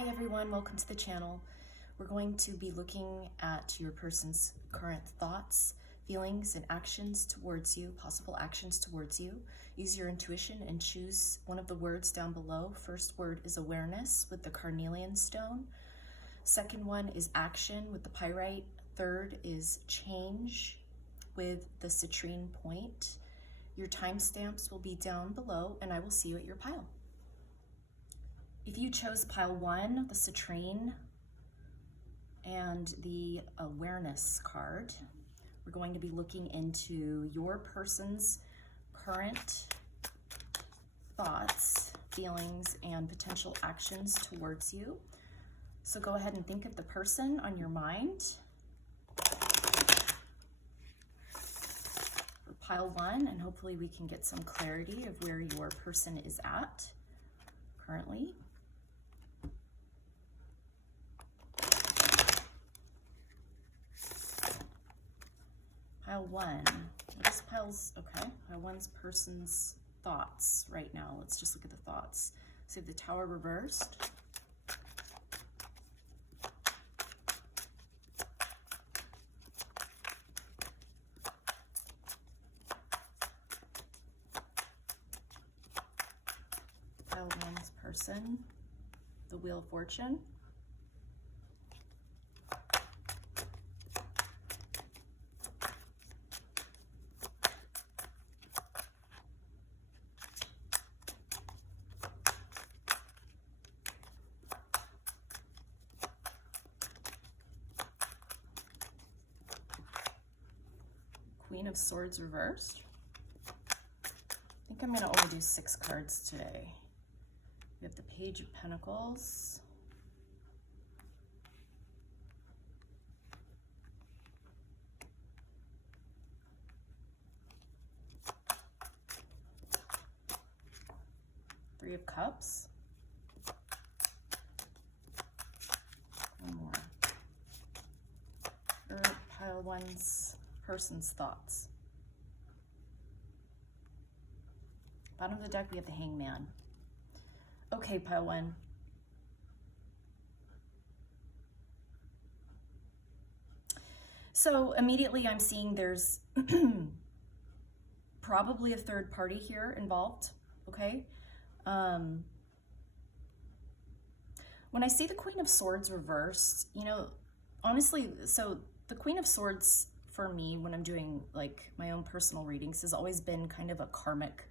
Hi everyone, welcome to the channel. We're going to be looking at your person's current thoughts, feelings, and actions towards you, possible actions towards you. Use your intuition and choose one of the words down below. First word is awareness with the Carnelian stone. Second one is action with the pyrite. Third is change with the citrine point. Your timestamps will be down below and I will see you at your pile. If you chose pile 1, the citrine and the awareness card, we're going to be looking into your person's current thoughts, feelings, and potential actions towards you. So go ahead and think of the person on your mind. For pile 1, and hopefully we can get some clarity of where your person is at currently. Pile 1, this pile's, okay, pile 1's person's thoughts right now. Let's just look at the thoughts. So we have the Tower reversed. Pile 1's person, the Wheel of Fortune. Queen of Swords reversed. I think I'm going to only do 6 cards today. We have the Page of Pentacles. Three of Cups. One more. Pile 1's person's thoughts. Bottom of the deck, we have the Hangman. Okay, pile 1. So immediately I'm seeing there's probably a third party here involved, okay? When I see the Queen of Swords reversed, you know, honestly, so the Queen of Swords for me, when I'm doing like my own personal readings, has always been kind of a karmic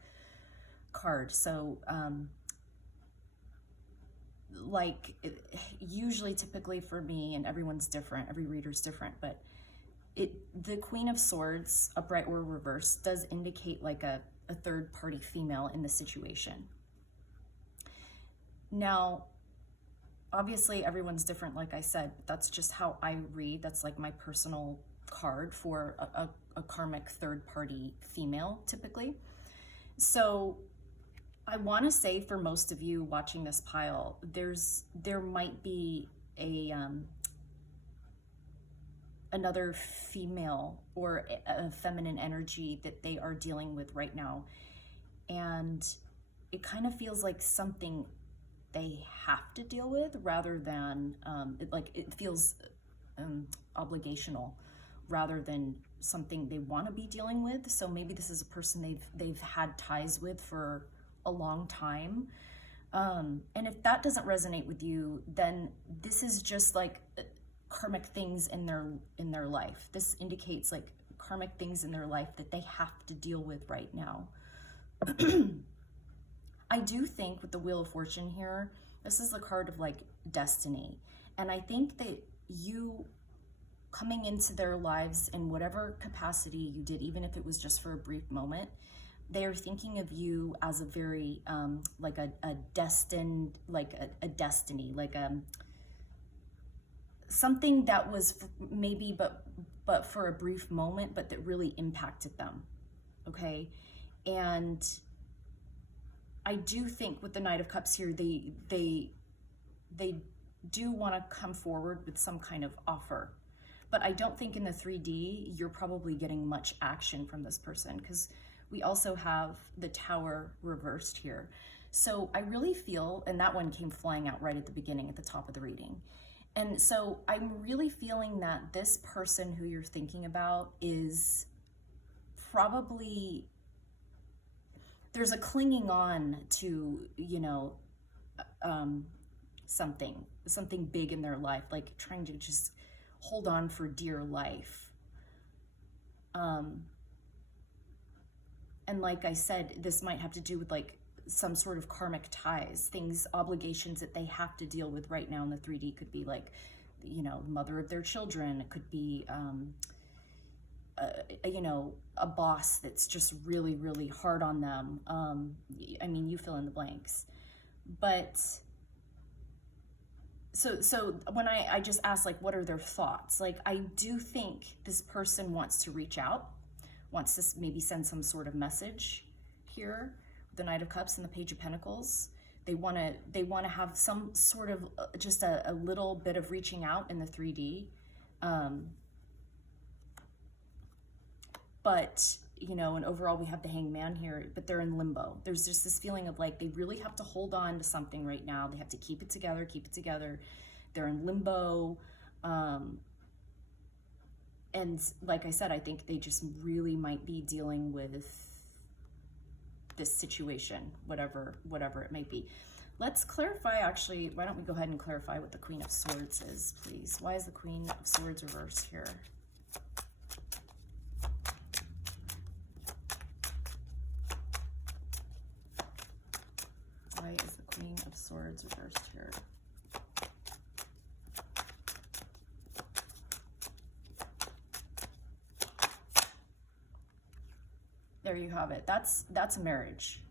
card. So usually typically for me, and everyone's different, every reader's different, but the Queen of Swords, upright or reversed, does indicate like a third party female in the situation. Now, obviously everyone's different, like I said, but that's just how I read. That's like my personal card for a karmic third party female typically. So I want to say for most of you watching this pile, there might be another female or a feminine energy that they are dealing with right now, and it kind of feels like something they have to deal with rather than it feels obligational rather than something they want to be dealing with. So maybe this is a person they've had ties with for a long time, and if that doesn't resonate with you, then this is just like karmic things in their life. This indicates like karmic things in their life that they have to deal with right now. I do think with the Wheel of Fortune here, this is the card of like destiny, and I think that you coming into their lives in whatever capacity you did, even if it was just for a brief moment, they are thinking of you as a very like a destined, like a destiny, like something that was maybe but for a brief moment, but that really impacted them. Okay, and I do think with the Knight of Cups here, they do want to come forward with some kind of offer. But I don't think in the 3D, you're probably getting much action from this person, because we also have the Tower reversed here. So I really feel, and that one came flying out right at the beginning, at the top of the reading. And so I'm really feeling that this person who you're thinking about is probably, there's a clinging on to, you know, something big in their life, like trying to just hold on for dear life. And like I said, this might have to do with like some sort of karmic ties, things, obligations that they have to deal with right now in the 3D. Could be like, you know, mother of their children. It could be, you know, a boss that's just really, really hard on them. I mean, you fill in the blanks. But so when I just asked, like, what are their thoughts? Like, I do think this person wants to reach out, wants to maybe send some sort of message here. The Knight of Cups and the Page of Pentacles. They want to have some sort of just a little bit of reaching out in the 3D. But, you know, and overall we have the Hangman here, but they're in limbo. There's just this feeling of like, they really have to hold on to something right now. They have to keep it together, keep it together. They're in limbo. And like I said, I think they just really might be dealing with this situation, whatever it may be. Let's clarify, actually, why don't we go ahead and clarify what the Queen of Swords is, please? Why is the Queen of Swords reversed here? Why is the Queen of Swords reversed here? There you have it. That's a marriage,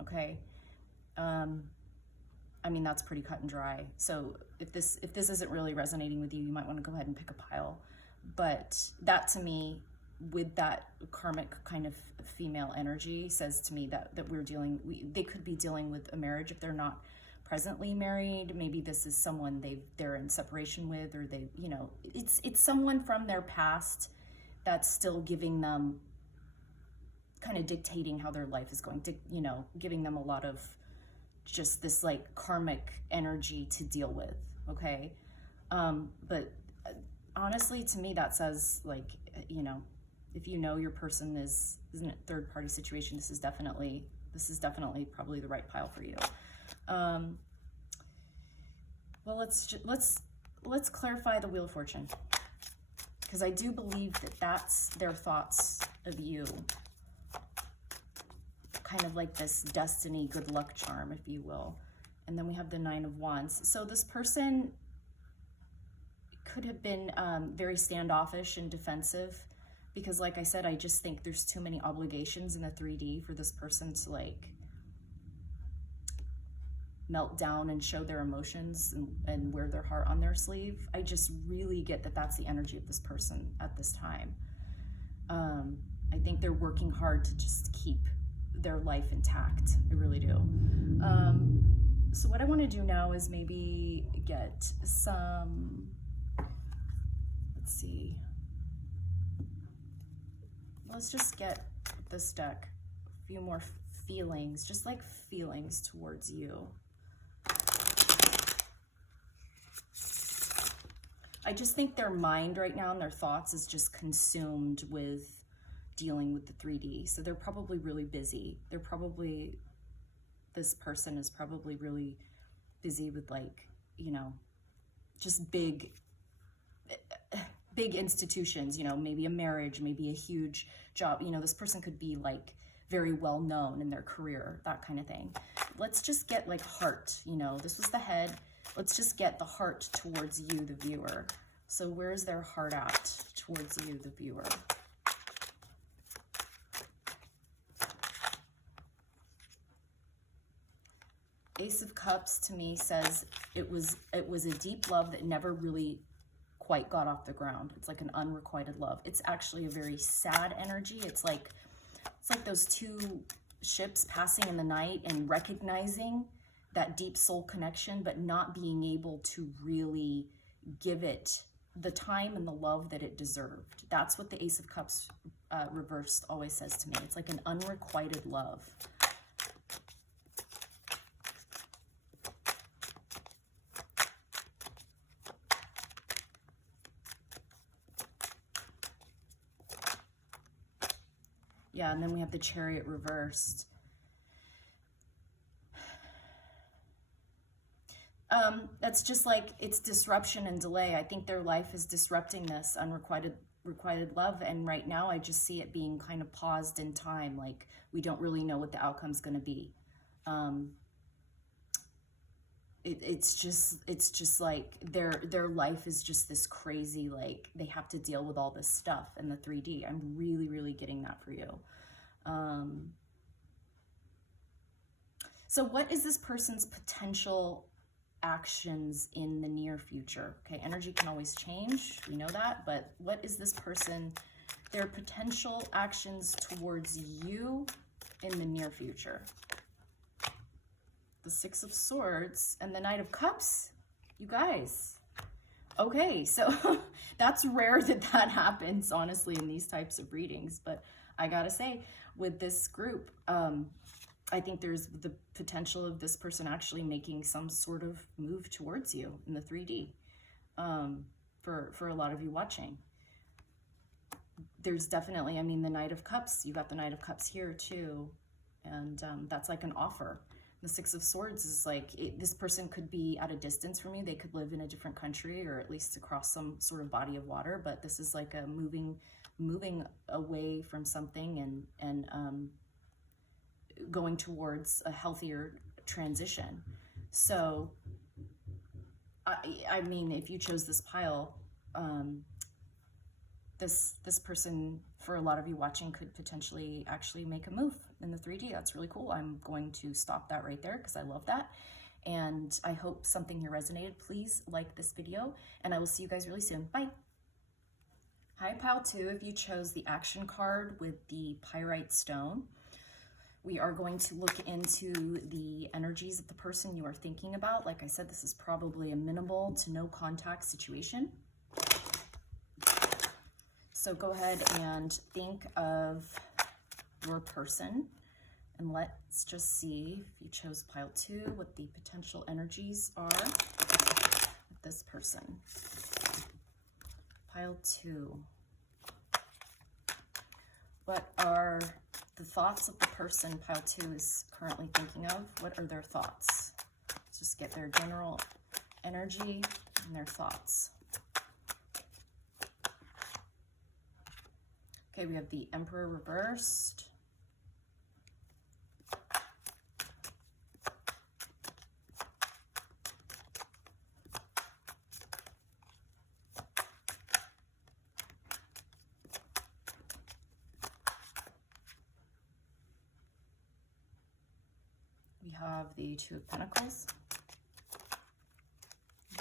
okay? I mean, that's pretty cut and dry. So if this isn't really resonating with you, you might want to go ahead and pick a pile. But that, to me, with that karmic kind of female energy, says to me that they could be dealing with a marriage if they're not presently married. Maybe this is someone they're in separation with, or they, you know, it's someone from their past that's still giving them, kind of dictating how their life is going to, you know, giving them a lot of just this like karmic energy to deal with, okay? But honestly, to me, that says, like, you know, if you know your person isn't a third party situation, this is definitely probably the right pile for you. Well, let's clarify the Wheel of Fortune, because I do believe that that's their thoughts of you. Kind of like this destiny, good luck charm, if you will. And then we have the Nine of Wands. So this person could have been very standoffish and defensive, because like I said, I just think there's too many obligations in the 3D for this person to like melt down and show their emotions and wear their heart on their sleeve. I just really get that that's the energy of this person at this time. I think they're working hard to just keep their life intact. I really do. So what I want to do now is maybe get some, let's see, let's just get this deck a few more feelings, just like feelings towards you. I just think their mind right now and their thoughts is just consumed with dealing with the 3D. So they're probably really busy. This person is probably really busy with, like, you know, just big institutions, you know, maybe a marriage, maybe a huge job. You know, this person could be like very well known in their career, that kind of thing. Let's just get like heart, you know, this was the head. Let's just get the heart towards you, the viewer. So where's their heart at towards you, the viewer? Ace of Cups to me says it was a deep love that never really quite got off the ground. It's like an unrequited love. It's actually a very sad energy. It's like those two ships passing in the night and recognizing that deep soul connection, but not being able to really give it the time and the love that it deserved. That's what the Ace of Cups reversed always says to me. It's like an unrequited love. Yeah, and then we have the Chariot reversed. That's just like, it's disruption and delay. I think their life is disrupting this unrequited love, and right now I just see it being kind of paused in time. Like, we don't really know what the outcome's going to be. It's just like their life is just this crazy, like they have to deal with all this stuff in the 3D. I'm really getting that for you. So what is this person's potential actions in the near future? Okay, energy can always change, we know that, but what is this person, their potential actions towards you in the near future? The Six of Swords and the Knight of Cups, you guys. Okay, so that's rare that happens, honestly, in these types of readings, but I gotta say, with this group, I think there's the potential of this person actually making some sort of move towards you in the 3D, for a lot of you watching. There's definitely, I mean, the Knight of Cups, you got the Knight of Cups here too, and that's like an offer. The Six of Swords is like, this person could be at a distance from you. They could live in a different country or at least across some sort of body of water, but this is like a moving away from something and going towards a healthier transition. So, I mean, if you chose this pile, this person, for a lot of you watching, could potentially actually make a move in the 3D. That's really cool. I'm going to stop that right there because I love that. And I hope something here resonated. Please like this video, and I will see you guys really soon. Bye. Hi, pile 2. If you chose the action card with the pyrite stone, we are going to look into the energies of the person you are thinking about. Like I said, this is probably a minimal to no contact situation. So go ahead and think of your person, and let's just see, if you chose pile 2, what the potential energies are with this person. Pile 2. What are the thoughts of the person pile 2 is currently thinking of? What are their thoughts? Let's just get their general energy and their thoughts. Okay, we have the Emperor reversed. We have the Two of Pentacles,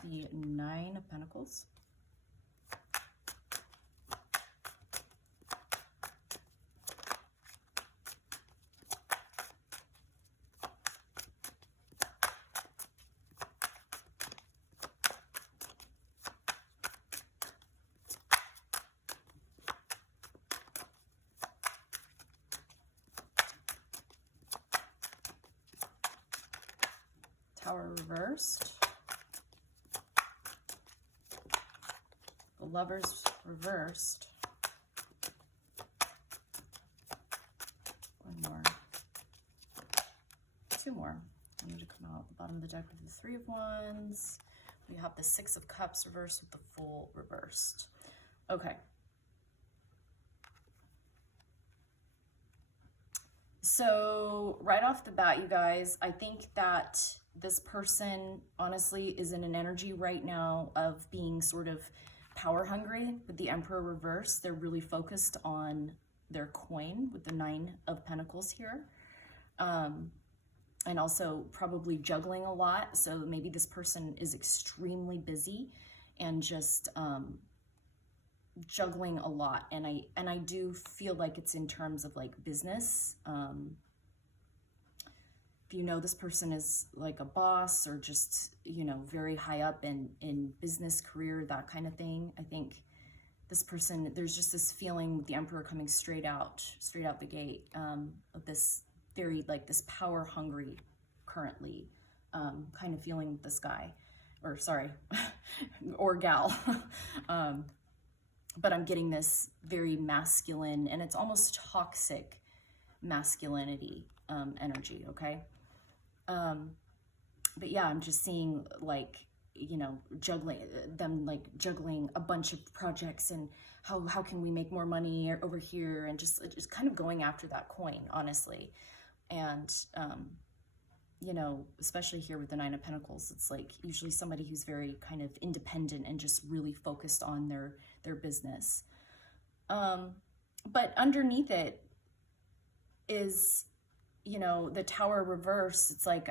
the Nine of Pentacles, Tower reversed, the Lovers reversed, one more, two more. I'm going to come out the bottom of the deck with the Three of Wands. We have the Six of Cups reversed with the Fool reversed. Okay. So right off the bat, you guys, I think that this person honestly is in an energy right now of being sort of power hungry with the Emperor reverse. They're really focused on their coin with the Nine of Pentacles here. And also probably juggling a lot. So maybe this person is extremely busy and just juggling a lot. And I do feel like it's in terms of like business. If you know this person is like a boss or just, you know, very high up in business, career, that kind of thing. I think this person, there's just this feeling with the Emperor coming straight out the gate, of this very, like this power hungry currently, kind of feeling with this guy, or sorry, or gal. But I'm getting this very masculine, and it's almost toxic masculinity energy, okay? But yeah, I'm just seeing like, you know, juggling a bunch of projects, and how can we make more money over here, and just kind of going after that coin, honestly. And you know, especially here with the Nine of Pentacles, it's like usually somebody who's very kind of independent and just really focused on their business. But underneath it is, you know, the Tower reverse. It's like,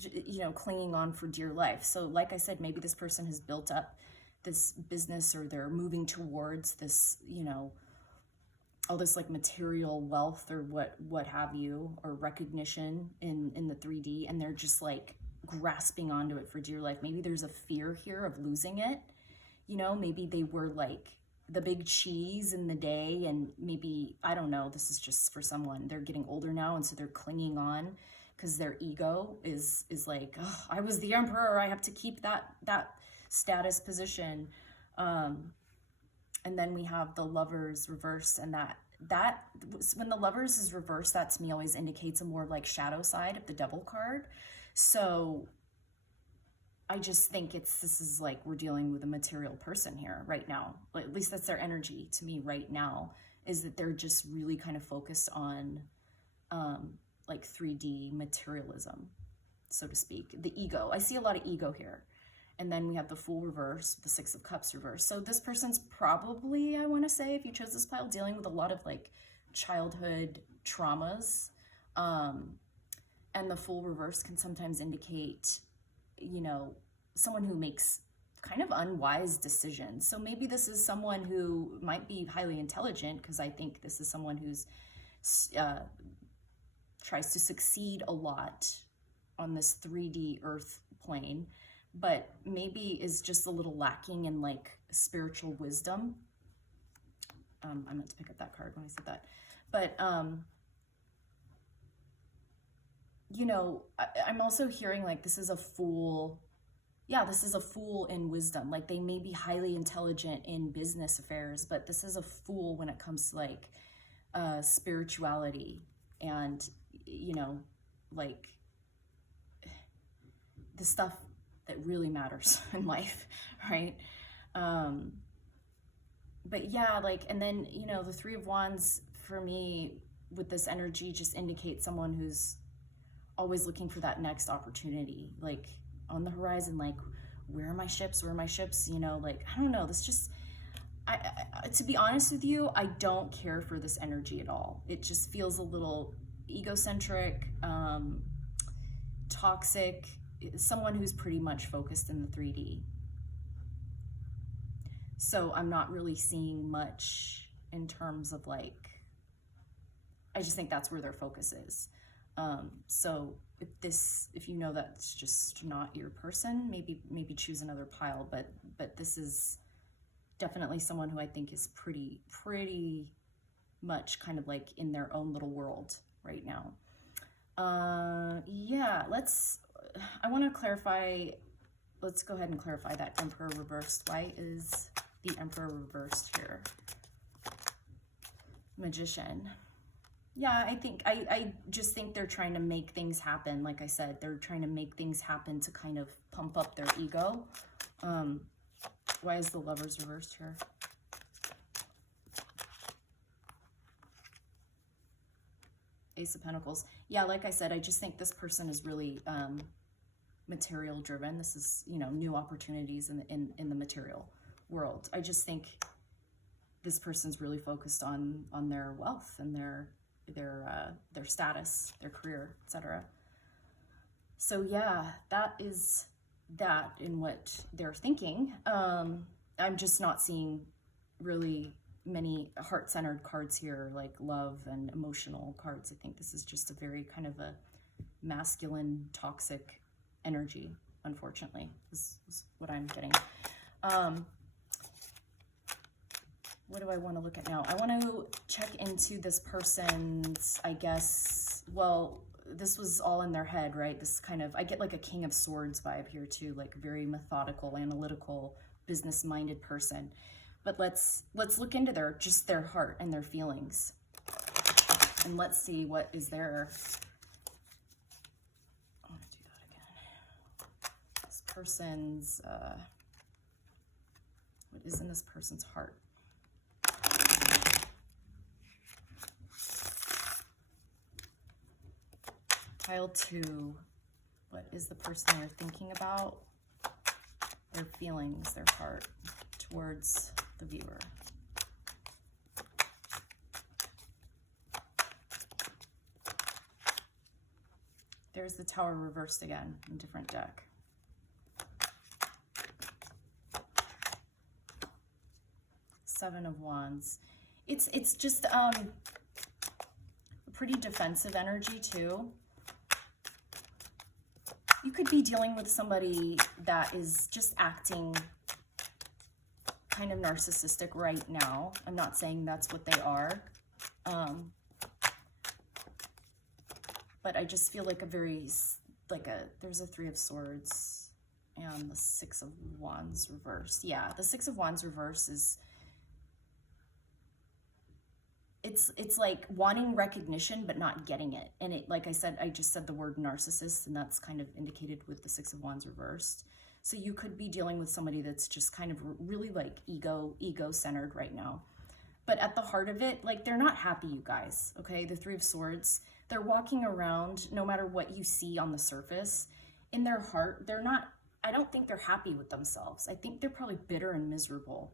you know, clinging on for dear life. So like I said, maybe this person has built up this business, or they're moving towards this, you know, all this like material wealth, or what have you, or recognition in the 3D, and they're just like grasping onto it for dear life. Maybe there's a fear here of losing it. You know, maybe they were like the big cheese in the day, and maybe, I don't know, this is just for someone, they're getting older now, and so they're clinging on because their ego is like, oh, I was the emperor, I have to keep that status position. And then we have the Lovers reverse, and that when the Lovers is reversed, that to me always indicates a more like shadow side of the Devil card. So I just think this is like, we're dealing with a material person here right now. At least that's their energy to me right now, is that they're just really kind of focused on like 3D materialism, so to speak. The ego. I see a lot of ego here. And then we have the Fool reverse, the Six of Cups reverse. So this person's probably, I want to say, if you chose this pile, dealing with a lot of like childhood traumas. And the Fool reverse can sometimes indicate, you know, someone who makes kind of unwise decisions. So maybe this is someone who might be highly intelligent, because I think this is someone who's tries to succeed a lot on this 3D earth plane, but maybe is just a little lacking in like spiritual wisdom. I meant to pick up that card when I said that. But you know, I'm also hearing like this is a fool. Yeah, this is a fool in wisdom. Like they may be highly intelligent in business affairs, but this is a fool when it comes to like spirituality and, you know, like the stuff that really matters in life, right? But yeah, like, and then, you know, the Three of Wands for me with this energy just indicates someone who's always looking for that next opportunity, like on the horizon, like, where are my ships? Where are my ships? You know, like, I don't know, this just, I to be honest with you, I don't care for this energy at all. It just feels a little egocentric, toxic, someone who's pretty much focused in the 3D. So I'm not really seeing much in terms of like, I just think that's where their focus is. So if you know that's just not your person, maybe choose another pile, but this is definitely someone who I think is pretty much kind of like in their own little world right now. Yeah, I want to clarify, let's go ahead and clarify that Emperor reversed. Why is the Emperor reversed here? Magician. Yeah, I just think they're trying to make things happen. Like I said, they're trying to make things happen to kind of pump up their ego. Why is the Lovers reversed here? Ace of Pentacles. Yeah, like I said, I just think this person is really material driven. This is, you know, new opportunities in the material world. I just think this person's really focused on their wealth and their status, their career, etc. So yeah, that is that in what they're thinking. I'm just not seeing really many heart-centered cards here, like love and emotional cards. I think this is just a very kind of a masculine, toxic energy, unfortunately, is what I'm getting. What do I want to look at now? I want to check into this person's, I guess, well, this was all in their head, right? This kind of, I get like a King of Swords vibe here too, like very methodical, analytical, business-minded person. But let's look into their heart and their feelings. And let's see what is there. I want to do that again. This person's, what is in this person's heart? Pile 2. What is the person you're thinking about? Their feelings, their heart towards the viewer. There's the Tower reversed again in a different deck. Seven of Wands. It's just a pretty defensive energy too. You could be dealing with somebody that is just acting kind of narcissistic right now. I'm not saying that's what they are. But I just feel like there's a Three of Swords and the Six of Wands reversed. Yeah, the Six of Wands reverse is, it's like wanting recognition but not getting it. And it, like I said, I just said the word narcissist, and that's kind of indicated with the Six of Wands reversed. So you could be dealing with somebody that's just kind of really like ego-centered right now. But at the heart of it, like, they're not happy, you guys, okay? The Three of Swords, they're walking around, no matter what you see on the surface, in their heart, they're not, I don't think they're happy with themselves. I think they're probably bitter and miserable.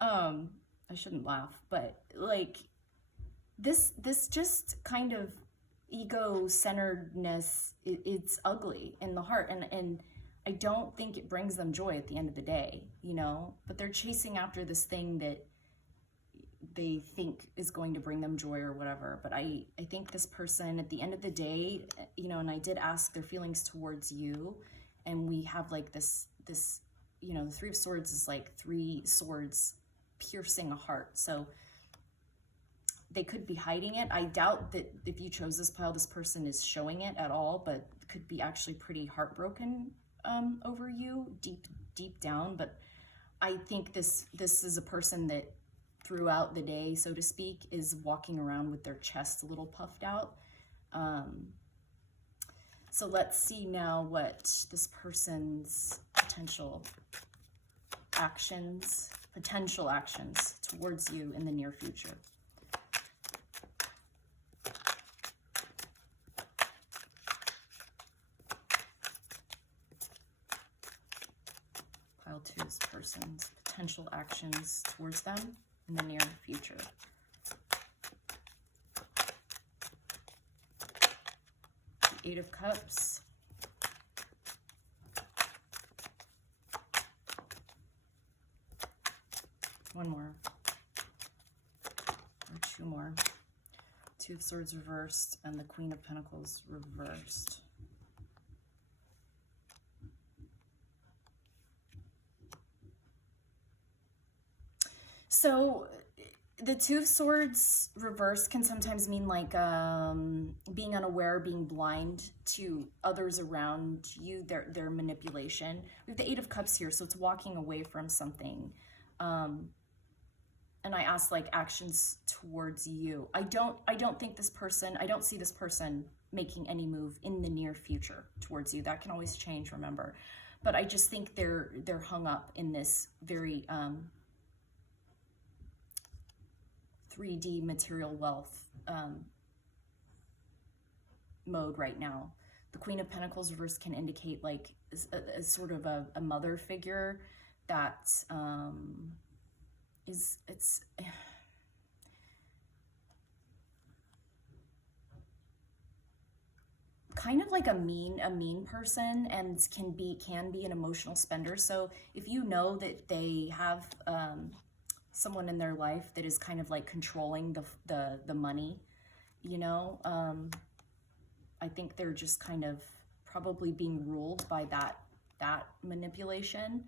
I shouldn't laugh, but like this just kind of ego-centeredness, it's ugly in the heart, and I don't think it brings them joy at the end of the day, you know, but they're chasing after this thing that they think is going to bring them joy or whatever. But I think this person at the end of the day, you know, and I did ask their feelings towards you, and we have like this, you know, the Three of Swords is like three swords piercing a heart. So they could be hiding it. I doubt that if you chose this pile, this person is showing it at all, but could be actually pretty heartbroken over you deep down. But I think this is a person that throughout the day, so to speak, is walking around with their chest a little puffed out. So let's see now what this person's potential actions towards you in the near future. Pile 2 is person's potential actions towards them in the near future. The Eight of Cups. One more. Or two more. Two of Swords reversed and the Queen of Pentacles reversed. So the Two of Swords reversed can sometimes mean like being unaware, being blind to others around you, their manipulation. We have the Eight of Cups here, so it's walking away from something. And I asked like actions towards you. I don't think this person, I don't see this person making any move in the near future towards you. That can always change, remember. But I just think they're hung up in this very 3D material wealth mode right now. The Queen of Pentacles reverse can indicate like a sort of a mother figure that it's kind of like a mean person, and can be an emotional spender. So if you know that they have someone in their life that is kind of like controlling the money, you know, I think they're just kind of probably being ruled by that manipulation.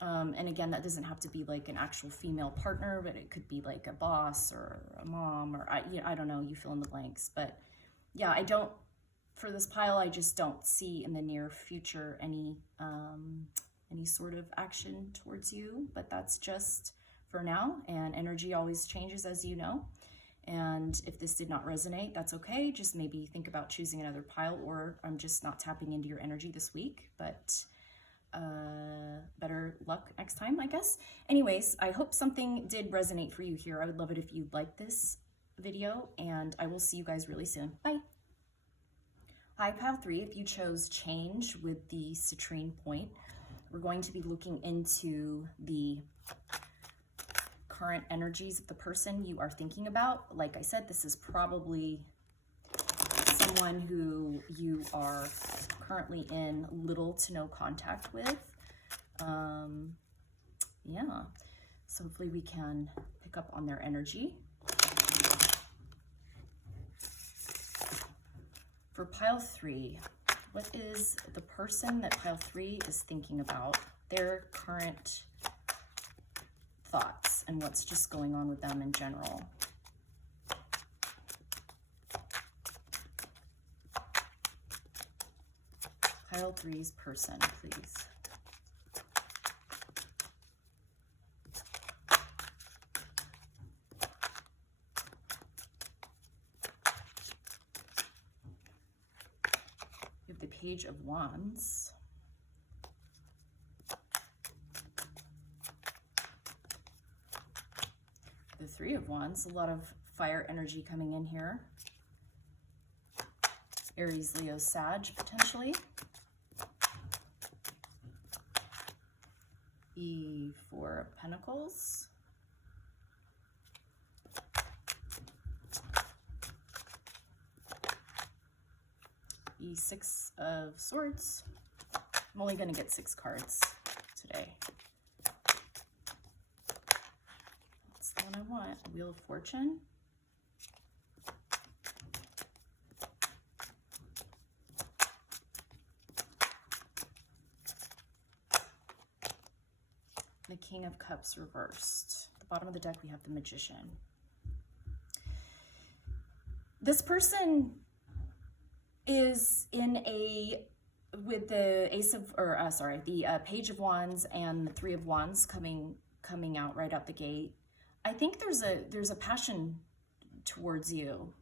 And again, that doesn't have to be like an actual female partner, but it could be like a boss or a mom, or I don't know, you fill in the blanks. But yeah, for this pile, I just don't see in the near future any sort of action towards you, but that's just for now, and energy always changes, as you know. And if this did not resonate, that's okay. Just maybe think about choosing another pile, or I'm just not tapping into your energy this week, but better luck next time, I guess. Anyways, I hope something did resonate for you here. I would love it if you liked this video, and I will see you guys really soon. Bye. Hi, pile 3. If you chose change with the citrine point, we're going to be looking into the current energies of the person you are thinking about. Like I said, this is probably someone who you are currently in little to no contact with. Yeah, so hopefully we can pick up on their energy. For pile 3, what is the person that pile 3 is thinking about, their current thoughts, and what's just going on with them in general? Pile 3's person, please. You have the Page of Wands. The Three of Wands, a lot of fire energy coming in here. Aries, Leo, Sag, potentially. Four of Pentacles. Six of Swords. I'm only going to get 6 cards today. That's the one I want. Wheel of Fortune. The King of Cups reversed. At the bottom of the deck, we have the Magician. This person is with the Page of Wands and the Three of Wands coming out right out the gate. I think there's a passion towards you.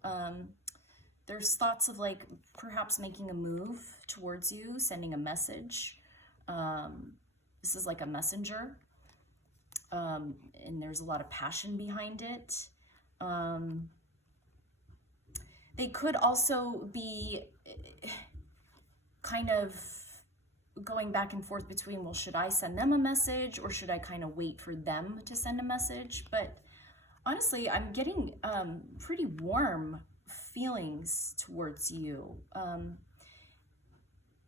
There's thoughts of like perhaps making a move towards you, sending a message. This is like a messenger. And there's a lot of passion behind it. They could also be kind of going back and forth between, well, should I send them a message or should I kind of wait for them to send a message? But honestly, I'm getting pretty warm feelings towards you.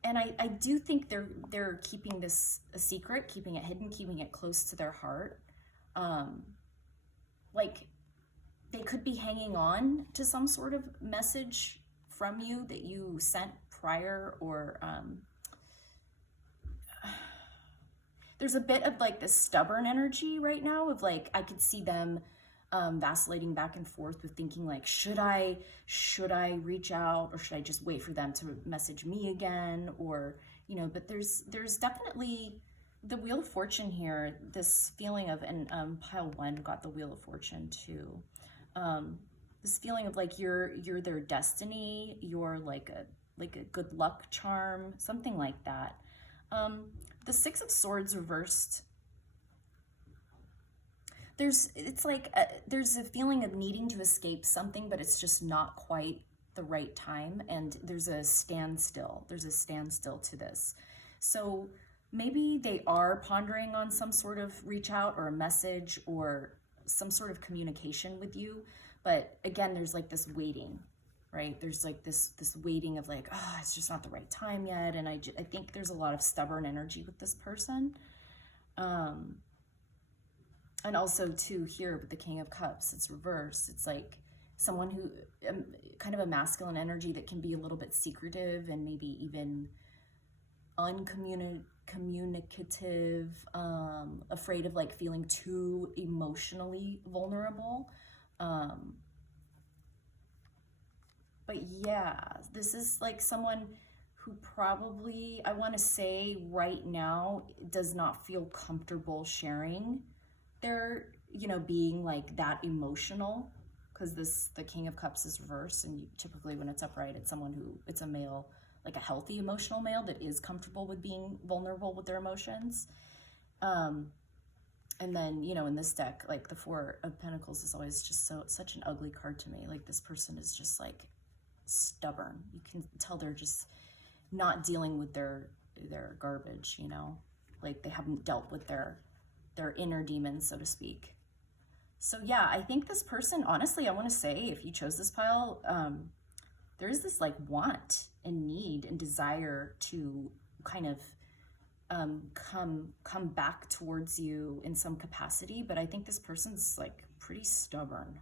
And I do think they're keeping this a secret, keeping it hidden, keeping it close to their heart. Like they could be hanging on to some sort of message from you that you sent prior, or there's a bit of like this stubborn energy right now of like, I could see them vacillating back and forth with thinking like, should I reach out, or should I just wait for them to message me again? Or, you know, but there's definitely the Wheel of Fortune here, this feeling of, and pile 1 got the Wheel of Fortune too. This feeling of like you're their destiny, you're like a good luck charm, something like that. The Six of Swords reversed. There's a feeling of needing to escape something, but it's just not quite the right time, and there's a standstill. There's a standstill to this. So maybe they are pondering on some sort of reach out or a message or some sort of communication with you, but again, there's like this waiting, right? There's like this waiting of like, oh, it's just not the right time yet, and I think there's a lot of stubborn energy with this person. And also too, here with the King of Cups, it's reversed. It's like someone who, kind of a masculine energy that can be a little bit secretive and maybe even uncommunicative, afraid of like feeling too emotionally vulnerable. But yeah, this is like someone who probably, I want to say right now, does not feel comfortable sharing their, you know, being like that emotional, because the King of Cups is reversed, and typically when it's upright, it's someone who, it's a male, like a healthy emotional male that is comfortable with being vulnerable with their emotions. And then, you know, in this deck, like the Four of Pentacles is always just such an ugly card to me. Like this person is just like stubborn. You can tell they're just not dealing with their garbage, you know, like they haven't dealt with their inner demons, so to speak. So yeah, I think this person, honestly, I want to say, if you chose this pile, there's this like want and need and desire to kind of come back towards you in some capacity, but I think this person's like pretty stubborn.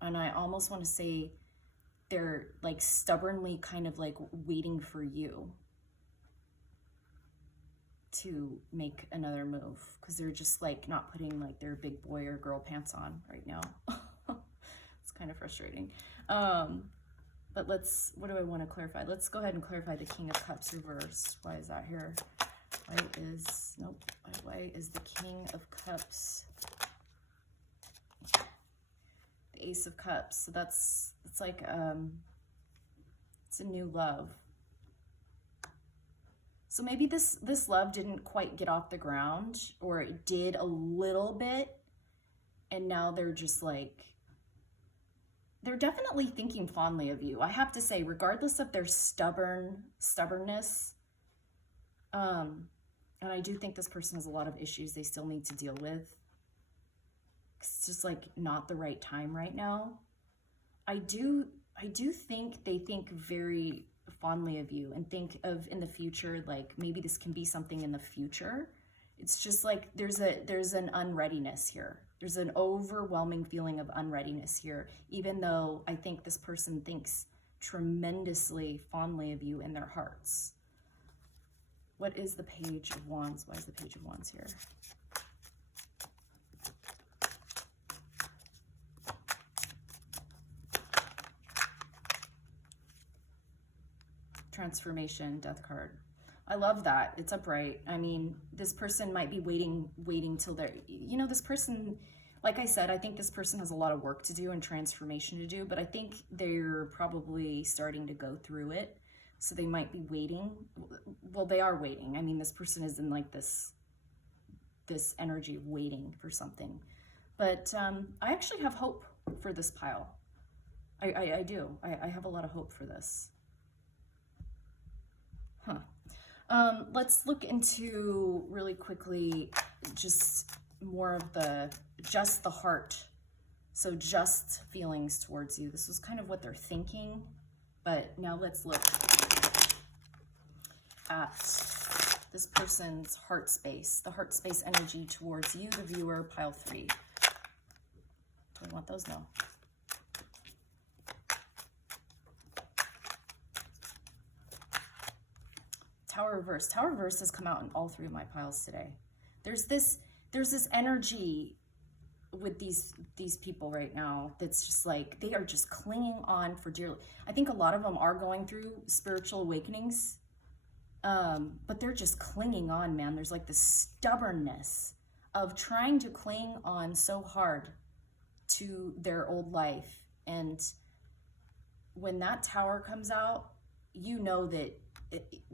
And I almost want to say they're like stubbornly kind of like waiting for you to make another move, because they're just like not putting like their big boy or girl pants on right now. It's kind of frustrating. But what do I want to clarify? Let's go ahead and clarify the King of Cups reversed. Why is that here? Why is the King of Cups the Ace of Cups? So it's like it's a new love. So maybe this love didn't quite get off the ground, or it did a little bit, and now they're just like, they're definitely thinking fondly of you. I have to say, regardless of their stubbornness, and I do think this person has a lot of issues they still need to deal with. It's just like not the right time right now. I do think they think very fondly of you and think of in the future, like maybe this can be something in the future. It's just like there's an unreadiness here. There's an overwhelming feeling of unreadiness here, even though I think this person thinks tremendously fondly of you in their hearts. What is the Page of Wands? Why is the Page of Wands here? Transformation, Death card. I love that. It's upright. I mean, this person might be waiting till they're, you know, this person, like I said, I think this person has a lot of work to do and transformation to do, but I think they're probably starting to go through it. So they might be waiting. Well, they are waiting. I mean, this person is in like this energy of waiting for something. But I actually have hope for this pile. I do. I have a lot of hope for this. Let's look into really quickly just more of the heart. So just feelings towards you. This was kind of what they're thinking, but now let's look at this person's heart space, the heart space energy towards you, the viewer, pile 3. Do I want those? No. Tower reverse. Tower reverse has come out in all 3 of my piles today. There's this energy with these people right now that's just like, they are just clinging on for dearly. I think a lot of them are going through spiritual awakenings, but they're just clinging on, man. There's like this stubbornness of trying to cling on so hard to their old life. And when that Tower comes out, you know that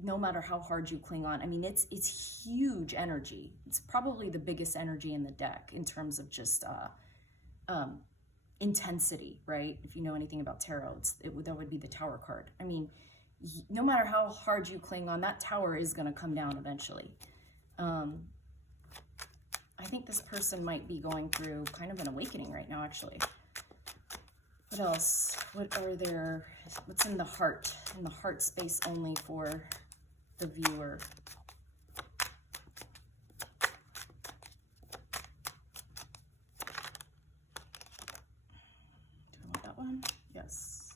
no matter how hard you cling on, I mean, it's huge energy. It's probably the biggest energy in the deck in terms of just intensity, right? If you know anything about tarot, that would be the Tower card. I mean, no matter how hard you cling on, that Tower is going to come down eventually. I think this person might be going through kind of an awakening right now, actually. What else? What's in the heart space only for the viewer? Do I want that one? Yes.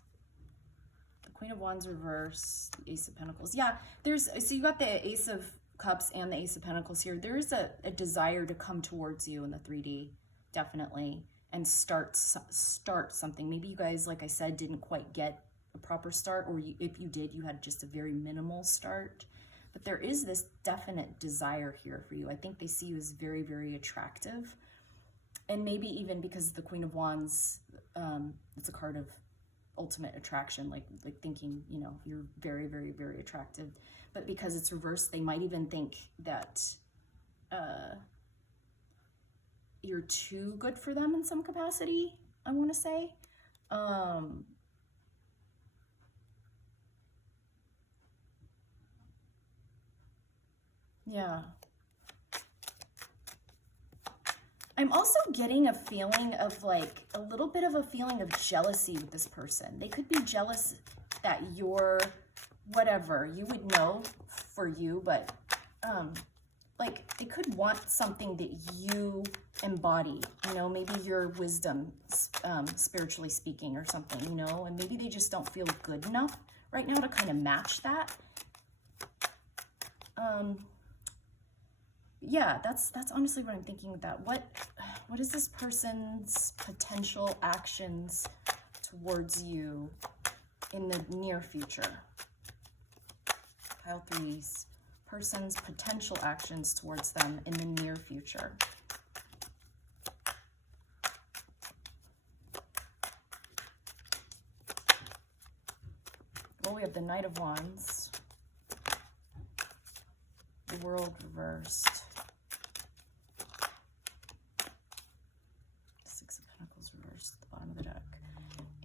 The Queen of Wands reverse, the Ace of Pentacles. Yeah, so you got the Ace of Cups and the Ace of Pentacles here. There is a desire to come towards you in the 3D, definitely. And start something. Maybe you guys, like I said, didn't quite get a proper start, or if you did, you had just a very minimal start. But there is this definite desire here for you. I think they see you as very, very attractive. And maybe even because the Queen of Wands, it's a card of ultimate attraction, like thinking, you know, you're very, very, very attractive. But because it's reversed, they might even think that you're too good for them in some capacity, I want to say. Yeah. I'm also getting a feeling of like a little bit of a feeling of jealousy with this person. They could be jealous that you're whatever, you would know for you, but like they could want something that you embody, you know, maybe your wisdom, spiritually speaking or something, you know, and maybe they just don't feel good enough right now to kind of match that. Yeah, that's honestly what I'm thinking with that. What is this person's potential actions towards you in the near future? Pile threes. Person's potential actions towards them in the near future. Well, we have the Knight of Wands. The World reversed. Six of Pentacles reversed at the bottom of the deck.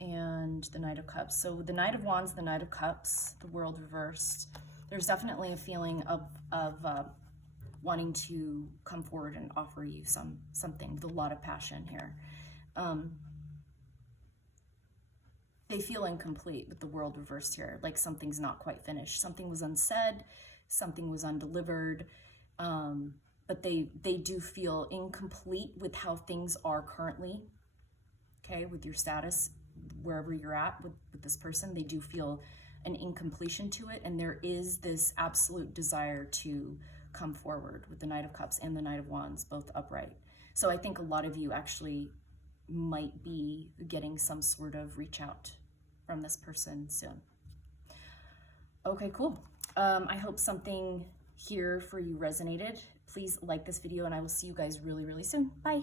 And the Knight of Cups. So the Knight of Wands, the Knight of Cups, the World reversed. There's definitely a feeling of wanting to come forward and offer you something with a lot of passion here. They feel incomplete with the World reversed here, like something's not quite finished. Something was unsaid, something was undelivered, but they do feel incomplete with how things are currently, okay, with your status, wherever you're at with this person. They do feel an incompletion to it, and there is this absolute desire to come forward with the Knight of Cups and the Knight of Wands, both upright. So I think a lot of you actually might be getting some sort of reach out from this person soon. Okay, cool. I hope something here for you resonated. Please like this video, and I will see you guys really, really soon. Bye.